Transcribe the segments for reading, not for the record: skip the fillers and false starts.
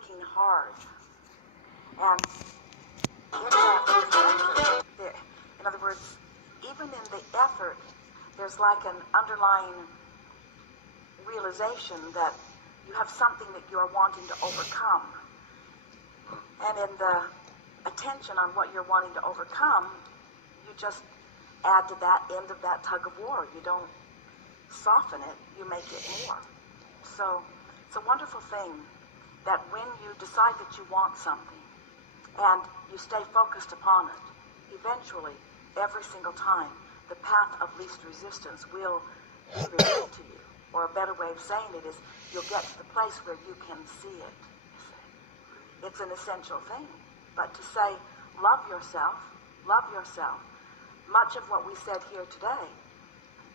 working hard. And in that effort, in other words, even in the effort, there's like an underlying realization that you have something that you're wanting to overcome. And in the attention on what you're wanting to overcome, you just add to that end of that tug of war. You don't soften it, you make it more. So it's a wonderful thing that when you decide that you want something and you stay focused upon it, eventually, every single time, the path of least resistance will be revealed to you. Or a better way of saying it is, you'll get to the place where you can see it. It's an essential thing. But to say, love yourself, much of what we said here today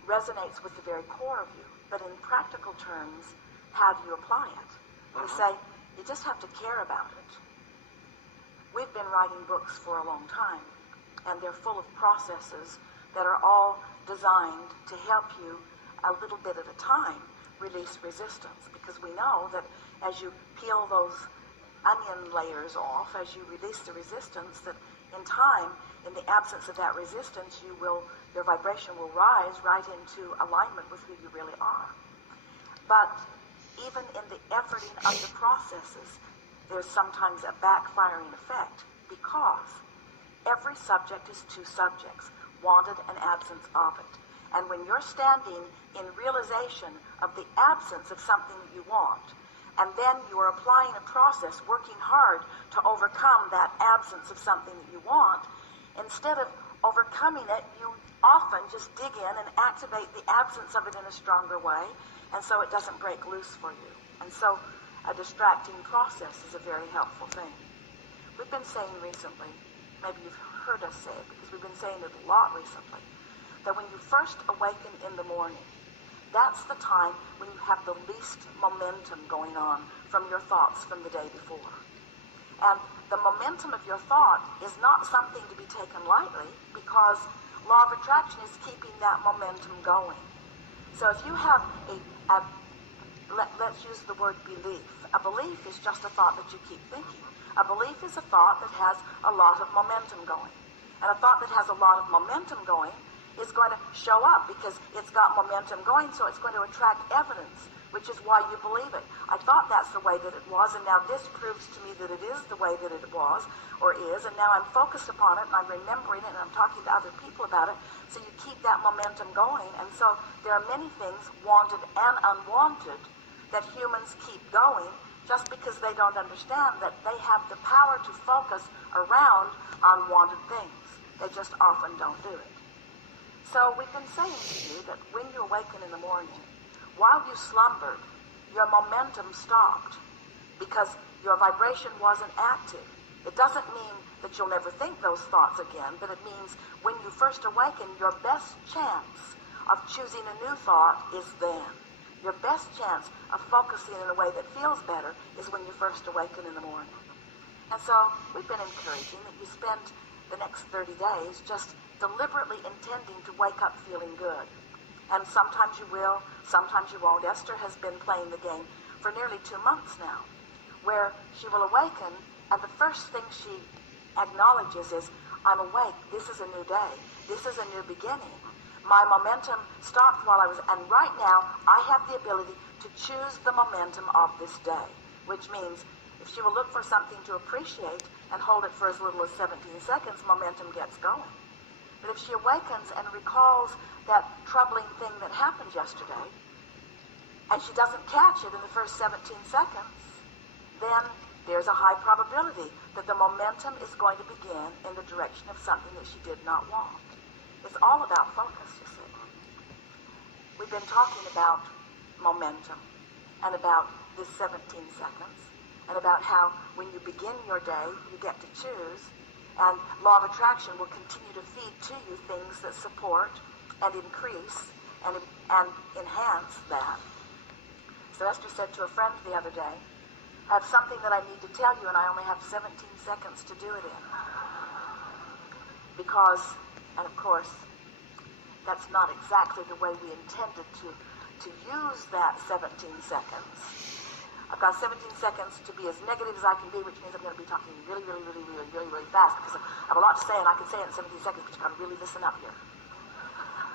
resonates with the very core of you. But in practical terms, how do you apply it? We say, you just have to care about it. We've been writing books for a long time, and they're full of processes that are all designed to help you a little bit at a time release resistance, because we know that as you peel those onion layers off, as you release the resistance, that in time, in the absence of that resistance, your vibration will rise right into alignment with who you really are. But even in the efforting of the processes, there's sometimes a backfiring effect, because every subject is two subjects, wanted and absence of it. And when you're standing in realization of the absence of something that you want, and then you're applying a process, working hard to overcome that absence of something that you want, instead of overcoming it, you often just dig in and activate the absence of it in a stronger way, and so it doesn't break loose for you. And so a distracting process is a very helpful thing. We've been saying recently, maybe you've heard us say it, because we've been saying it a lot recently, that when you first awaken in the morning, that's the time when you have the least momentum going on from your thoughts from the day before. And the momentum of your thought is not something to be taken lightly, because law of attraction is keeping that momentum going. So if you have let's use the word belief. A belief is just a thought that you keep thinking. A belief is a thought that has a lot of momentum going. And a thought that has a lot of momentum going is going to show up because it's got momentum going, so it's going to attract evidence, which is why you believe it. I thought that's the way that it was, and now this proves to me that it is the way that it was or is, and now I'm focused upon it, and I'm remembering it, and I'm talking to other people about it, so you keep that momentum going. And so there are many things, wanted and unwanted, that humans keep going just because they don't understand that they have the power to focus around unwanted things. They just often don't do it. So we've been saying to you that when you awaken in the morning, while you slumbered, your momentum stopped because your vibration wasn't active. It doesn't mean that you'll never think those thoughts again, but it means when you first awaken, your best chance of choosing a new thought is then. Your best chance of focusing in a way that feels better is when you first awaken in the morning. And so we've been encouraging that you spend the next 30 days just deliberately intending to wake up feeling good. And sometimes you will, sometimes you won't. Esther has been playing the game for nearly 2 months now, where she will awaken, and the first thing she acknowledges is, I'm awake, this is a new day, this is a new beginning. My momentum stopped while I was, and right now I have the ability to choose the momentum of this day, which means if she will look for something to appreciate and hold it for as little as 17 seconds, momentum gets going. But if she awakens and recalls that troubling thing that happened yesterday, and she doesn't catch it in the first 17 seconds, then there's a high probability that the momentum is going to begin in the direction of something that she did not want. It's all about focus, you see. We've been talking about momentum and about this 17 seconds and about how when you begin your day, you get to choose, and law of attraction will continue to feed to you things that support and increase and enhance that. So Esther said to a friend the other day, I have something that I need to tell you, and I only have 17 seconds to do it in. Because, and of course, that's not exactly the way we intended to use that 17 seconds. I've got 17 seconds to be as negative as I can be, which means I'm going to be talking really, really, really, really, really, really fast because I have a lot to say and I can say it in 17 seconds, but you've got to really listen up here.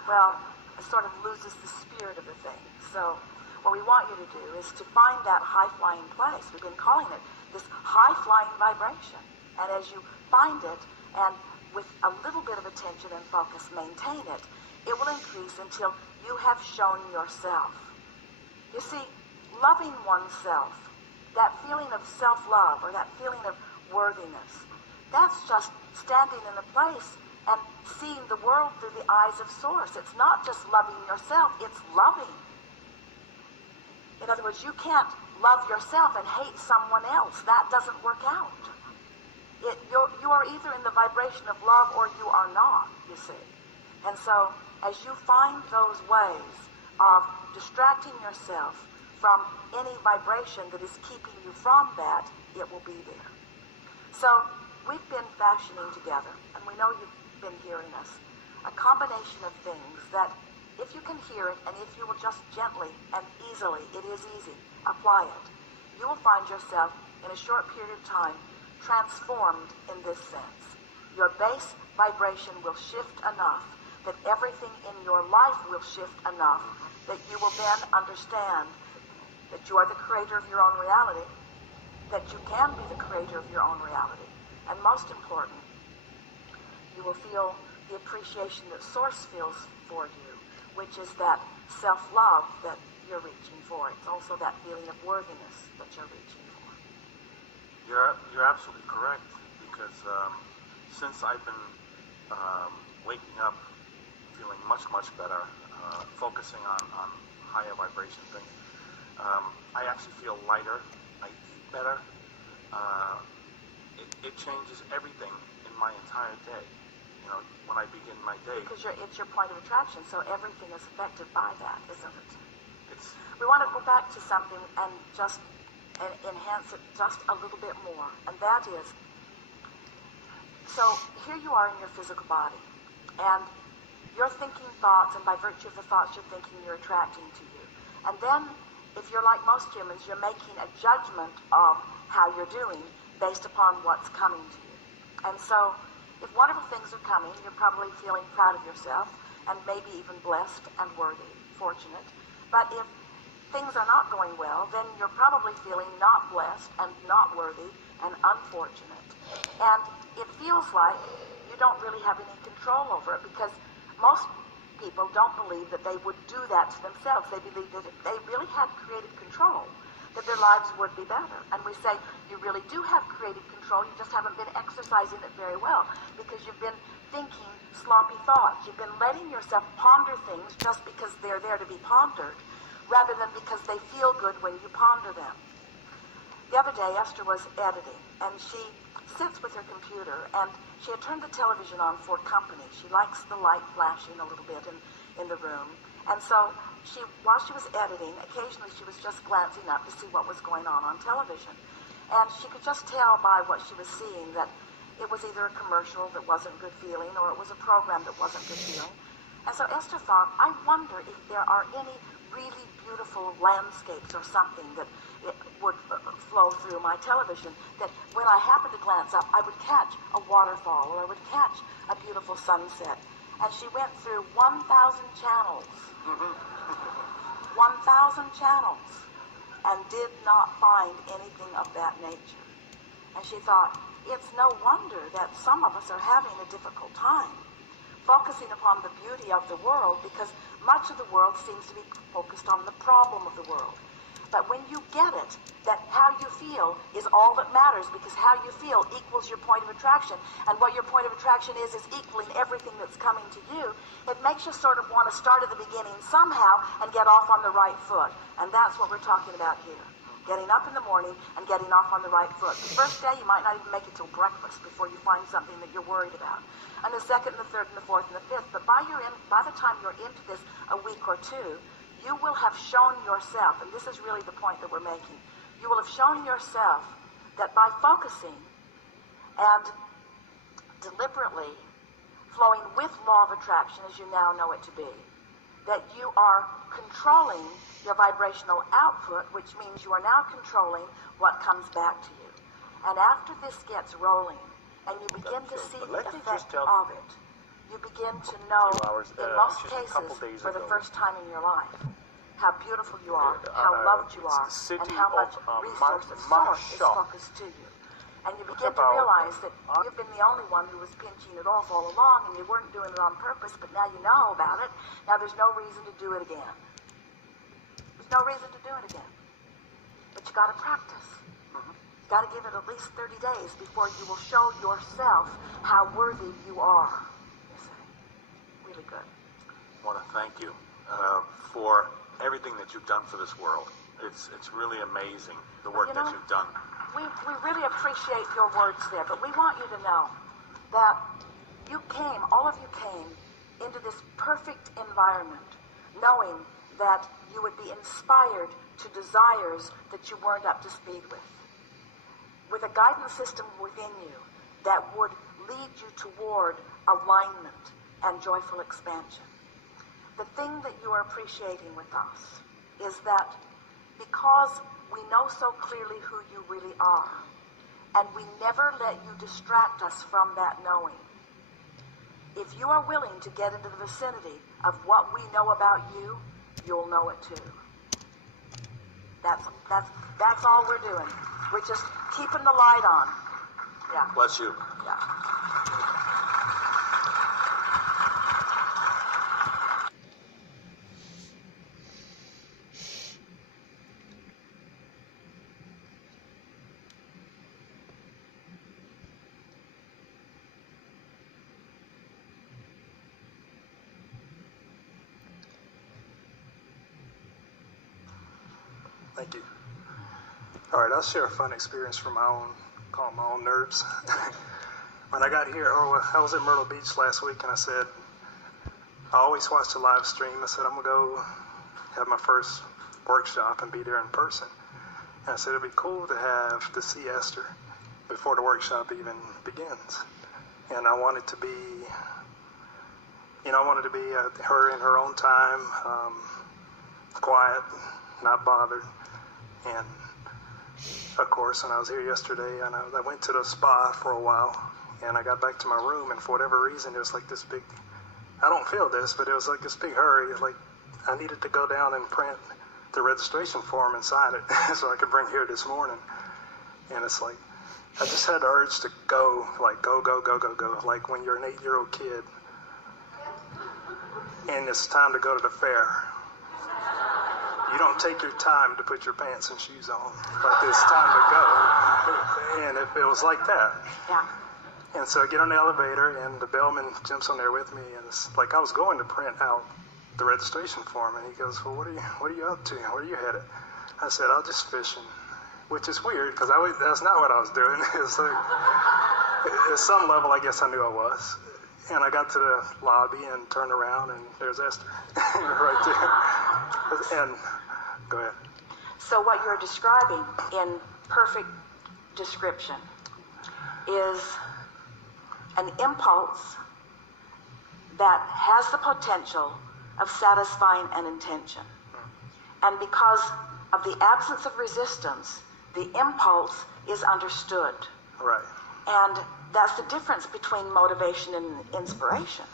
Well, it sort of loses the spirit of the thing. So what we want you to do is to find that high-flying place. We've been calling it this high-flying vibration. And as you find it, and with a little bit of attention and focus, maintain it, it will increase until you have shown yourself. You see, loving oneself, that feeling of self-love or that feeling of worthiness, that's just standing in a place and seeing the world through the eyes of Source. It's not just loving yourself, it's loving. In other words, you can't love yourself and hate someone else. That doesn't work out. You are either in the vibration of love or you are not, you see. And so, as you find those ways of distracting yourself from any vibration that is keeping you from that, it will be there. So, we've been fashioning together, and we know you've been hearing us, a combination of things that, if you can hear it, and if you will just gently and easily, it is easy, apply it, you will find yourself in a short period of time transformed in this sense. Your base vibration will shift enough that everything in your life will shift enough that you will then understand that you are the creator of your own reality, that you can be the creator of your own reality, and most important, you will feel the appreciation that Source feels for you, which is that self-love that you're reaching for. It's also that feeling of worthiness that you're reaching for. You're absolutely correct, because since I've been waking up feeling much, much better, focusing on higher vibration things, I actually feel lighter, I eat better, it changes everything in my entire day, you know, when I begin my day. Because it's your point of attraction, so everything is affected by that, isn't it? We want to go back to something and just enhance it just a little bit more, and that is, so here you are in your physical body, and you're thinking thoughts, and by virtue of the thoughts you're thinking, you're attracting to you. And then, if you're like most humans, you're making a judgment of how you're doing based upon what's coming to you. And so, if wonderful things are coming, you're probably feeling proud of yourself, and maybe even blessed and worthy, fortunate. But if things are not going well, then you're probably feeling not blessed and not worthy and unfortunate. And it feels like you don't really have any control over it, because most people don't believe that they would do that to themselves. They believe that if they really had creative control, that their lives would be better. And we say, you really do have creative control, you just haven't been exercising it very well, because you've been thinking sloppy thoughts. You've been letting yourself ponder things just because they're there to be pondered, rather than because they feel good when you ponder them. The other day, Esther was editing, and she sits with her computer, and she had turned the television on for company. She likes the light flashing a little bit in the room. And so, while she was editing, occasionally she was just glancing up to see what was going on television. And she could just tell by what she was seeing that it was either a commercial that wasn't good feeling, or it was a program that wasn't good feeling. And so Esther thought, I wonder if there are any really beautiful landscapes or something that it would flow through my television, that when I happened to glance up, I would catch a waterfall, or I would catch a beautiful sunset. And she went through 1,000 channels, 1,000 channels, and did not find anything of that nature. And she thought, it's no wonder that some of us are having a difficult time focusing upon the beauty of the world, because much of the world seems to be focused on the problem of the world. But when you get it, that how you feel is all that matters, because how you feel equals your point of attraction, and what your point of attraction is equaling everything that's coming to you, it makes you sort of want to start at the beginning somehow and get off on the right foot. And that's what we're talking about here. Getting up in the morning and getting off on the right foot. The first day, you might not even make it till breakfast before you find something that you're worried about. And the second, and the third, and the fourth, and the fifth. But by the time you're into this a week or two, you will have shown yourself, and this is really the point that we're making, you will have shown yourself that by focusing and deliberately flowing with law of attraction as you now know it to be, that you are controlling your vibrational output, which means you are now controlling what comes back to you. And after this gets rolling, and you begin to see the effect of it, you begin to know, in most cases, for the first time in your life, how beautiful you are, how loved you are, and how much resource and source is focused to you. And you begin to realize that you've been the only one who was pinching it off all along, and you weren't doing it on purpose, but now you know about it. Now there's no reason to do it again. There's no reason to do it again. But you got to practice. You got to give it at least 30 days before you will show yourself how worthy you are. You see? Really good. I want to thank you for everything that you've done for this world. It's really amazing, the work that you've done. We really appreciate your words there, but we want you to know that you came, all of you came into this perfect environment knowing that you would be inspired to desires that you weren't up to speed with a guidance system within you that would lead you toward alignment and joyful expansion. The thing that you are appreciating with us is that because we know so clearly who you really are, and we never let you distract us from that knowing. If you are willing to get into the vicinity of what we know about you, you'll know it too. That's all we're doing. We're just keeping the light on. Yeah. Bless you. Yeah. Thank you. All right, I'll share a fun experience from call my own nerves. When I got here, I was at Myrtle Beach last week, and I said, I always watch the live stream. I said, I'm going to go have my first workshop and be there in person. And I said, it'd be cool to see Esther before the workshop even begins. And I wanted to be, her in her own time, quiet, not bothered. And of course, when I was here yesterday, and I went to the spa for a while, and I got back to my room, and for whatever reason, it was like this big, I don't feel this, but it was like this big hurry. Like I needed to go down and print the registration form and sign it so I could bring here this morning. And it's like, I just had the urge to go, like go, like when you're an 8-year-old kid, and it's time to go to the fair. You don't take your time to put your pants and shoes on, but it's time to go. And it was like that. Yeah. And so I get on the elevator, and the bellman jumps on there with me, and it's like I was going to print out the registration form, and he goes, well, what are you up to? Where are you headed? I said, I'm just fishing, which is weird, because that's not what I was doing. It's like, at some level, I guess I knew I was. And I got to the lobby and turned around, and there's Esther right there. And go ahead. So what you're describing in perfect description is an impulse that has the potential of satisfying an intention. And because of the absence of resistance, the impulse is understood. Right. And that's the difference between motivation and inspiration.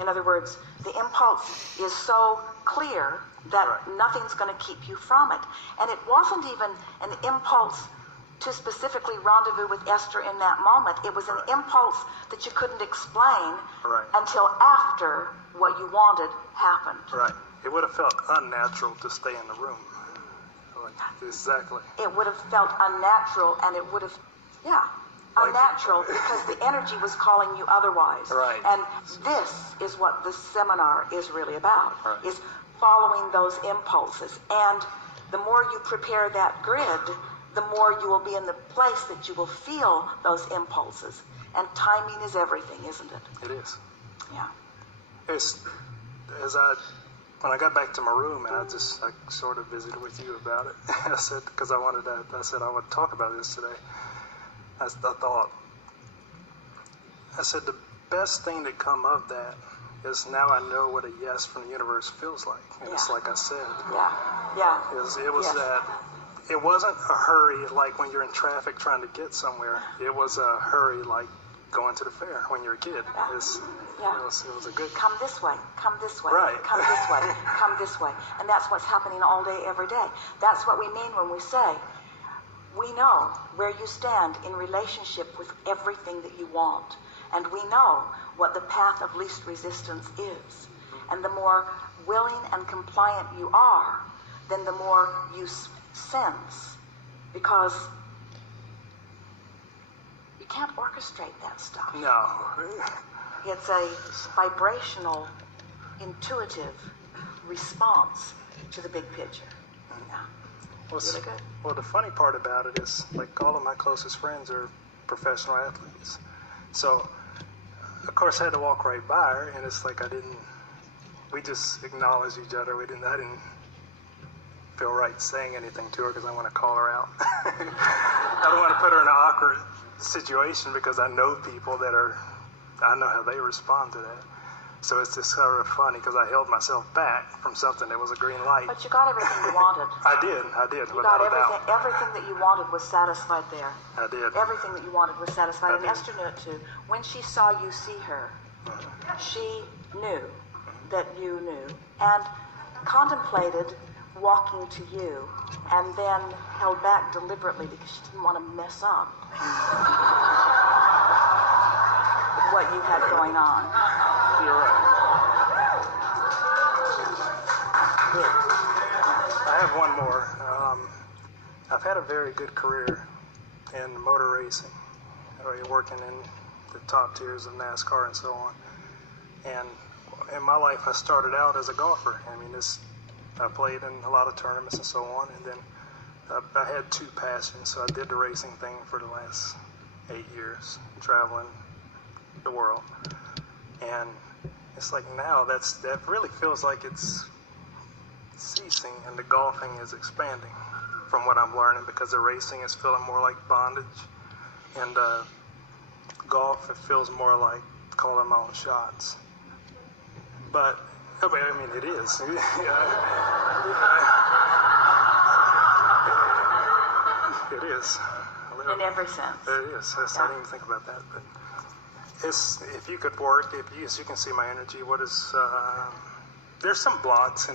In other words, the impulse is so clear that nothing's going to keep you from it. And it wasn't even an impulse to specifically rendezvous with Esther in that moment. It was an impulse that you couldn't explain until after what you wanted happened. Right. It would have felt unnatural to stay in the room. Like, exactly. It would have felt unnatural, and it would have, unnatural, because the energy was calling you otherwise. Right. And this is what this seminar is really about, is following those impulses. And the more you prepare that grid, the more you will be in the place that you will feel those impulses. And timing is everything, isn't it? It is. Yeah. When I got back to my room, and I sort of visited with you about it. I said, because I said I would talk about this today. I said the best thing to come of that is now I know what a yes from the universe feels like. And it's like I said. It was Yes. that it wasn't a hurry like when you're in traffic trying to get somewhere. It was a hurry like going to the fair when you're a kid. It was a good... Come this way, come this way, Right. come this way, come this way. And that's what's happening all day, every day. That's what we mean when we say, we know where you stand in relationship with everything that you want. And we know what the path of least resistance is. And the more willing and compliant you are, then the more you sense. Because you can't orchestrate that stuff. No. It's a vibrational, intuitive response to the big picture. Yeah. Really good. Well, the funny part about it is, like, all of my closest friends are professional athletes. So, of course, I had to walk right by her, and it's like we just acknowledged each other. I didn't feel right saying anything to her because I want to call her out. I don't want to put her in an awkward situation because I know people I know how they respond to that. So it's just sort of funny because I held myself back from something that was a green light. But you got everything you wanted. I did, You without got a doubt. everything that you wanted was satisfied there. I did. Everything that you wanted was satisfied. I And did. Esther knew it too. When she saw you see her, she knew that you knew and contemplated walking to you and then held back deliberately because she didn't want to mess up with what you had going on. You're right. Good. I have one more. I've had a very good career in motor racing, working in the top tiers of NASCAR and so on. And in my life, I started out as a golfer. I mean, I played in a lot of tournaments and so on. And then I had two passions. So I did the racing thing for the last 8 years, traveling the world. And it's like now that really feels like it's ceasing and the golfing is expanding from what I'm learning because the racing is feeling more like bondage and golf, it feels more like calling my own shots. But, I mean, it is. It is. In every sense. It is. I didn't even think about that. But if you could work, as you can see my energy, there's some blocks